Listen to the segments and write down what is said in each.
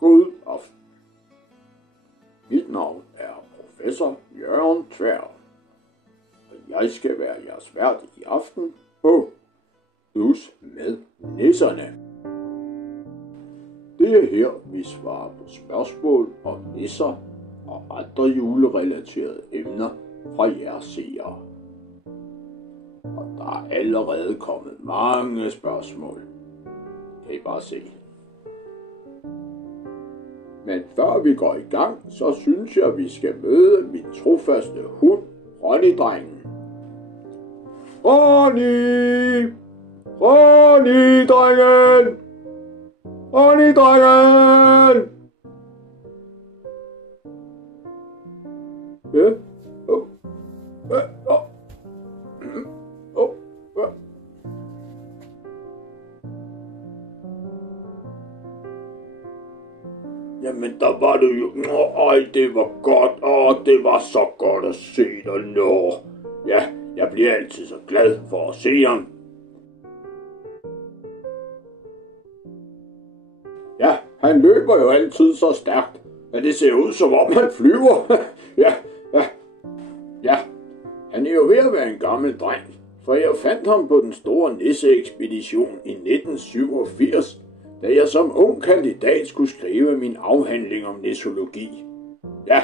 God aften. Mit navn er professor Jørgen Tvær, og jeg skal være jeres vært i aften på Dus med nisserne. Det er her, vi svarer på spørgsmål om nisser og andre julerelaterede emner fra jeres seere. Og der er allerede kommet mange spørgsmål. Kan I bare se. Men før vi går i gang, så synes jeg, vi skal møde min trofaste hund, Ronny-drengen. Ronny! Ronny-drengen! Ronny-drengen! Ja? Jamen, der var du jo. Det var godt. Det var så godt at se dig nå. Ja, jeg bliver altid så glad for at se ham. Ja, han løber jo altid så stærkt, at det ser ud som om han flyver. Ja, han er jo ved at være en gammel dreng, for jeg fandt ham på den store nisseekspedition i 1987, da jeg som ung kandidat skulle skrive min afhandling om nissologi. Ja,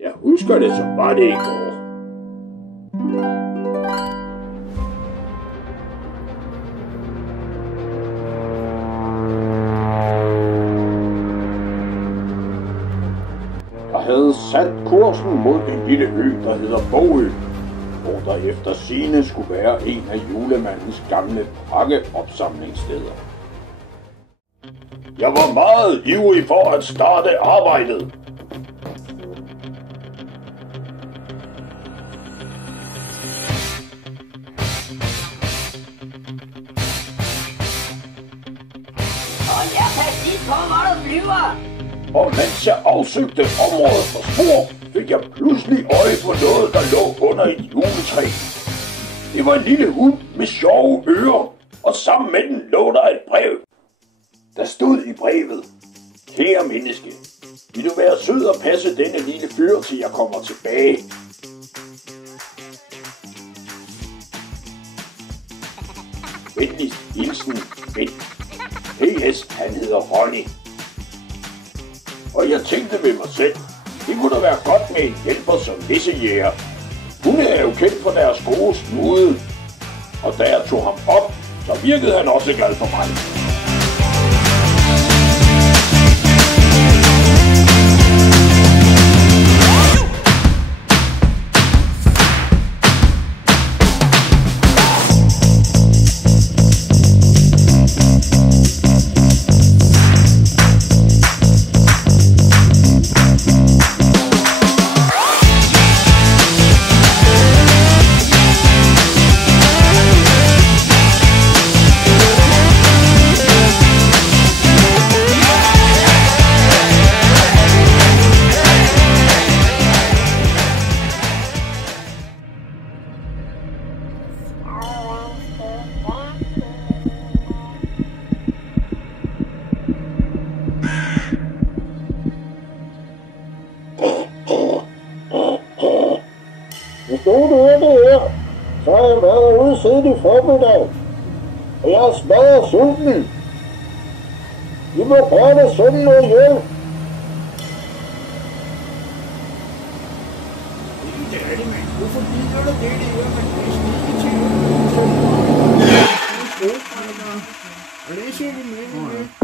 jeg husker det, som var det i går. Jeg havde sat kursen mod en lille ø, der hedder Bogø, hvor der efter sigende skulle være en af julemandens gamle pakkeopsamlingssteder. Jeg var meget ivrig for at starte arbejdet. Og jeg kan lige på, hvor du flyver. Og mens jeg afsøgte området for spor, fik jeg pludselig øje på noget, der lå under et juletræ. Det var en lille hund med sjove ører, og sammen med den lå der et brev. Der stod i brevet: Kære menneske, vil du være sød og passe denne lille fyr, til jeg kommer tilbage? Venligst hilsen, Ben. P.S. Han hedder Ronny. Og jeg tænkte ved mig selv, det kunne da være godt med en hjælper som nissejæger. Hunde er jo kendt for deres gode snude, og da jeg tog ham op, så virkede han også glad for mig. Hvis du hører det her, så har jeg været ude siden i formiddag, og jeg er smadret sulten. I må brænde sådan noget ihjel. Det er det, mand. Hvorfor bliver du det her, man kan snige til? Og det ser vi med.